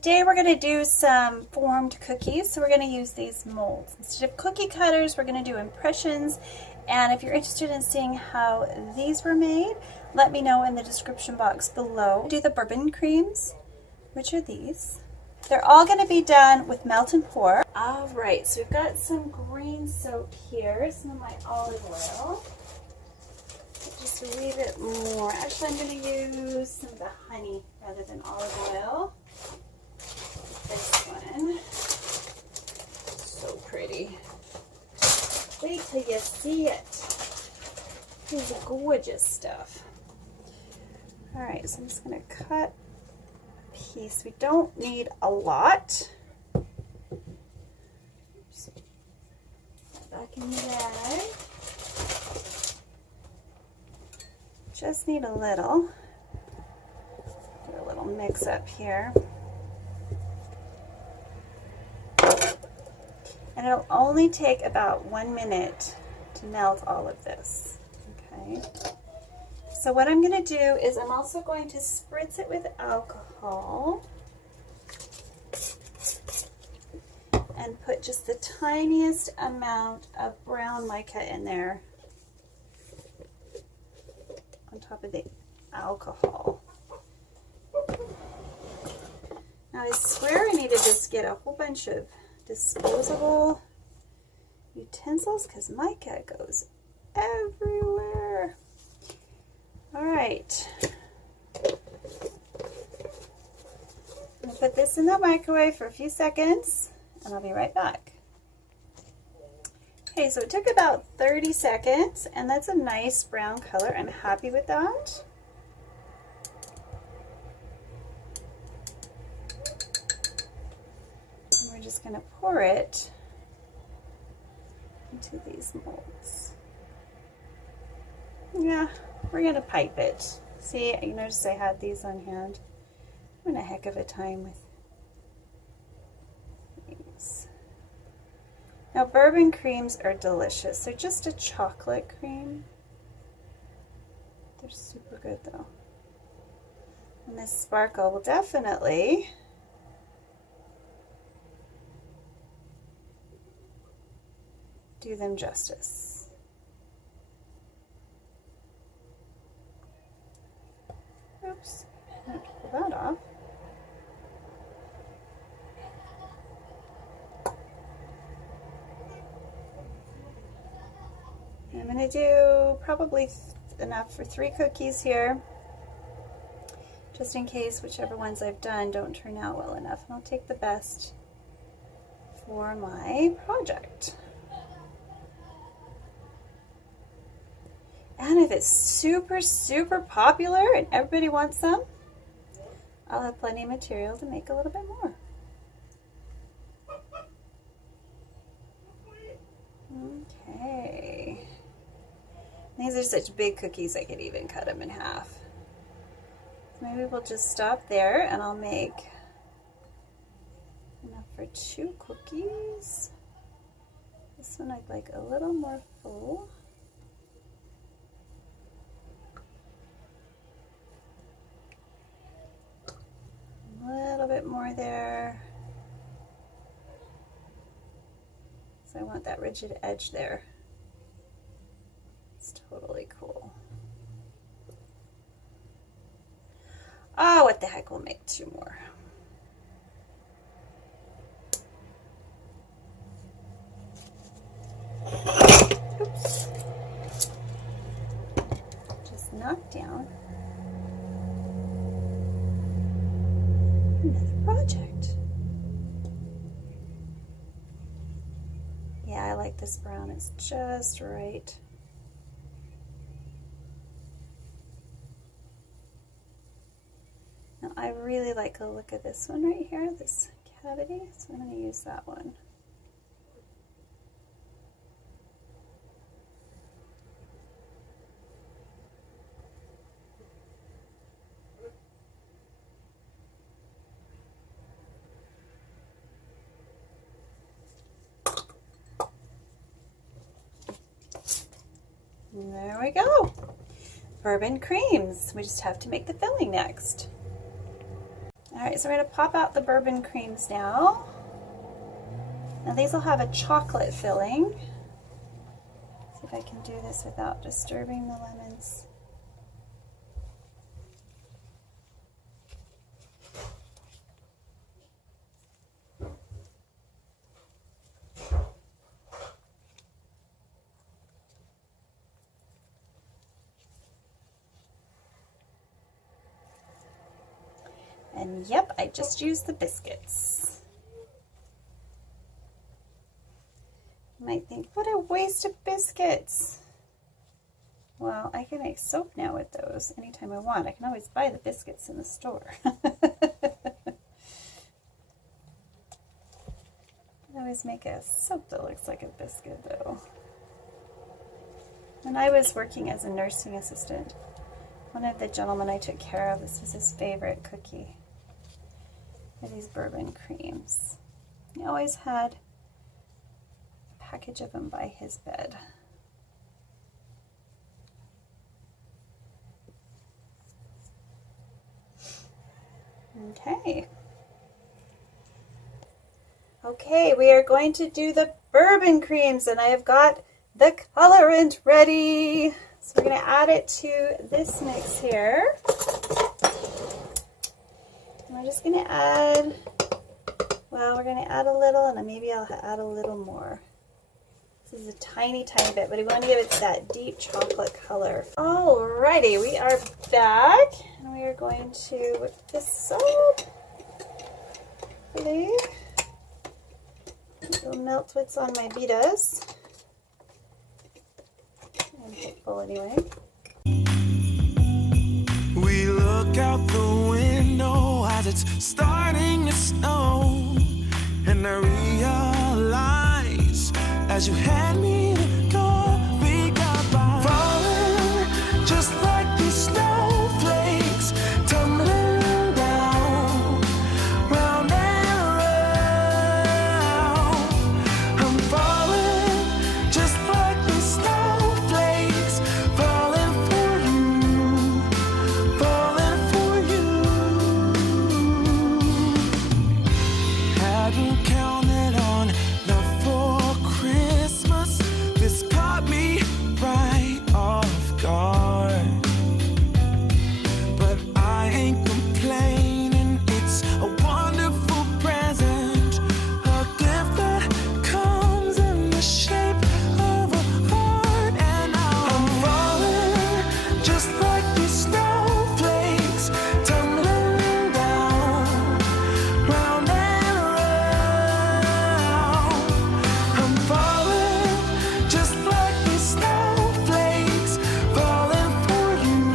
today we're going to do some formed cookies. So we're going to use these molds. Instead of cookie cutters, we're going to do impressions. And if you're interested in seeing how these were made, let me know in the description box below. Do the bourbon creams, which are these. They're all going to be done with melt and pour. All right, so we've got some green soap here, some of my olive oil. Just a wee bit more. Actually, I'm going to use some of the honey rather than olive oil. This one. So pretty. Wait till you see it. This is gorgeous stuff. All right, so I'm just going to cut a piece. We don't need a lot. Oops. Back in the bag. Just need a little. Do a little mix up here. And it'll only take about 1 minute to melt all of this. Okay. So what I'm going to do is I'm also going to spritz it with alcohol and put just the tiniest amount of brown mica in there on top of the alcohol. Now I swear I need to just get a whole bunch of disposable utensils because mica goes everywhere. All right. I'm going to put this in the microwave for a few seconds and I'll be right back. Okay, so it took about 30 seconds and that's a nice brown color. I'm happy with that. And we're just going to pour it into these molds. Yeah, we're going to pipe it. See, you notice I had these on hand. I'm having a heck of a time with these. Now, bourbon creams are delicious. They're just a chocolate cream. They're super good though. And this sparkle will definitely do them justice. Oops, I have to pull that off. I'm going to do probably enough for 3 cookies here, just in case whichever ones I've done don't turn out well enough. And I'll take the best for my project. And if it's super, super popular and everybody wants some, I'll have plenty of material to make a little bit more. Okay. These are such big cookies I could even cut them in half. So maybe we'll just stop there and I'll make enough for 2 cookies. This one I'd like a little more full. A little bit more there. So I want that rigid edge there. It's totally cool. Oh, what the heck, we'll make 2 more. Oops. Just knock down another project. Yeah, I like this brown. It's just right. Now, I really like the look of this one right here, this cavity, so I'm going to use that one. And there we go. Bourbon creams. We just have to make the filling next. Alright, so we're going to pop out the bourbon creams now. Now these will have a chocolate filling. See if I can do this without disturbing the lemons. And yep, I just used the biscuits. You might think, what a waste of biscuits. Well, I can make soap now with those anytime I want. I can always buy the biscuits in the store. I always make a soap that looks like a biscuit though. When I was working as a nursing assistant, one of the gentlemen I took care of, this was his favorite cookie. These bourbon creams. He always had a package of them by his bed. Okay. Okay, we are going to do the bourbon creams, and I have got the colorant ready. So we're going to add it to this mix here. We're just going to add, well, we're going to add a little, and then maybe I'll add a little more. This is a tiny, tiny bit, but we want to give it that deep chocolate color. Alrighty, we are back, and we are going to whip this soap. Hopefully, it'll melt what's on my beatas. I'm hopeful anyway. We look out the window as it's starting to snow, and I realize as you hand me the coffee cup, I'm falling just like these snowflakes, tumbling down, round and round. I'm falling just like these snowflakes, falling for you, falling for you. Hadn't counted on love for Christmas. This caught me right off guard, but I ain't complaining. It's a wonderful present, a gift that comes in the shape of a heart, and I'm falling just like these snowflakes, tumbling down, round and round. I'm falling just like these snowflakes, falling for you,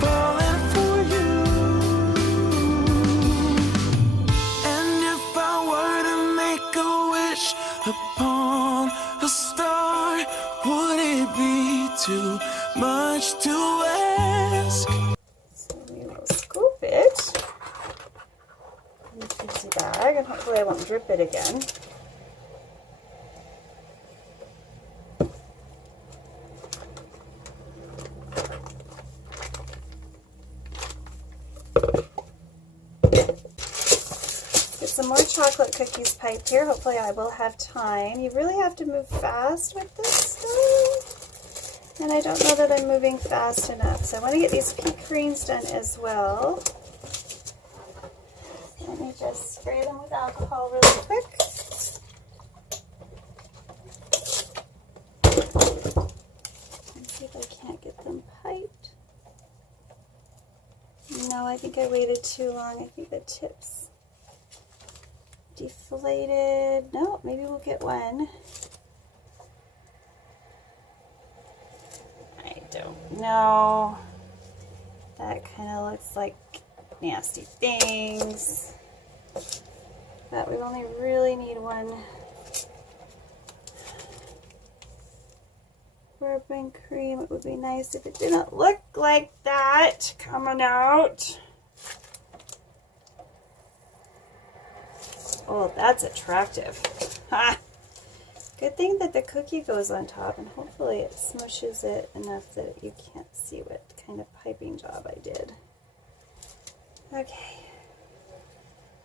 falling for you. And if I were to make a wish upon a star, would it be too much to ask? So we will scoop it in a juicy bag, and hopefully I won't drip it again. Get some more chocolate cookies piped here. Hopefully I will have time. You really have to move fast with this stuff, and I don't know that I'm moving fast enough. So I want to get these Peek Freans done as well. Let me just spray them with alcohol really quick. Let's see if I can't get them piped. No, I think I waited too long. I think the tips deflated. No, maybe we'll get one. I don't know. That kind of looks like nasty things. But we only really need one bourbon cream. It would be nice if it didn't look like that coming out. Oh, that's attractive. Ha! Good thing that the cookie goes on top, and hopefully it smushes it enough that you can't see what kind of piping job I did. Okay,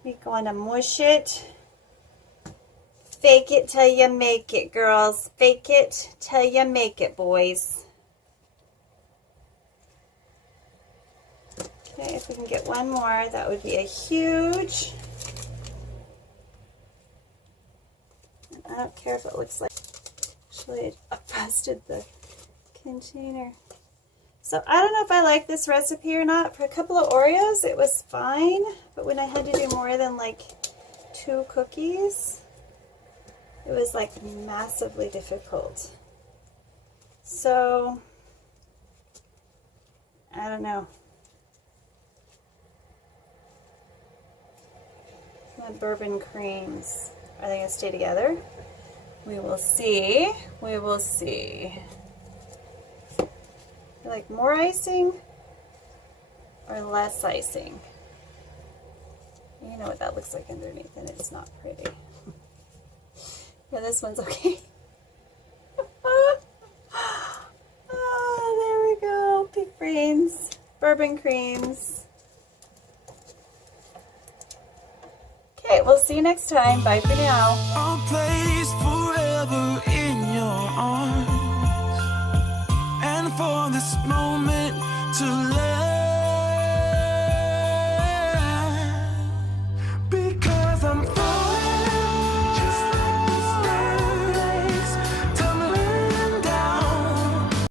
We're going to mush it. Fake it till you make it, girls. Fake it till you make it, boys. Okay, if we can get one more, that would be a huge. And I don't care if it looks like, actually I busted the container. So I don't know if I like this recipe or not. For a couple of Oreos, it was fine, but when I had to do more than like 2 cookies, it was like massively difficult. So, I don't know. My bourbon creams, are they gonna stay together? We will see. We will see. You like more icing or less icing? You know what that looks like underneath, and it's not pretty. Yeah, this one's okay. Oh, there we go. Peek Frean Bourbon Creams. Okay, we'll see you next time. Bye for now. I'll place forever in your arms, and for this moment to let